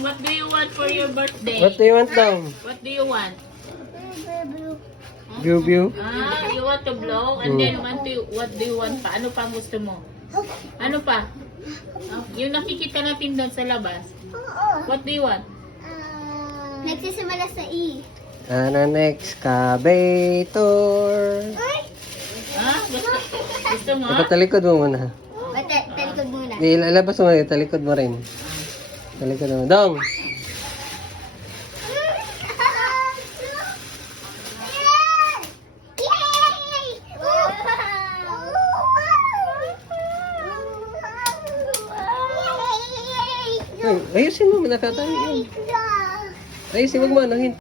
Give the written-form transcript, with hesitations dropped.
Dong, what do you want for your birthday? What do you want, Dong? What do you want? View, view? Ah, you want to blow? And then what do you want pa? Ano pa ang gusto mo? Ano pa? Yung nakikita natin doon sa labas. What do you want? Nagsisimula sa E. Ano next? Excavator. Ha? Gusto mo? Dapat talikod mo muna. Talikod muna. Ilalabas mo, talikod mo rin. Talikod mo. Dong! Ay, ayusin mo, nakatayo yun. Ayusin, wag mo, ano,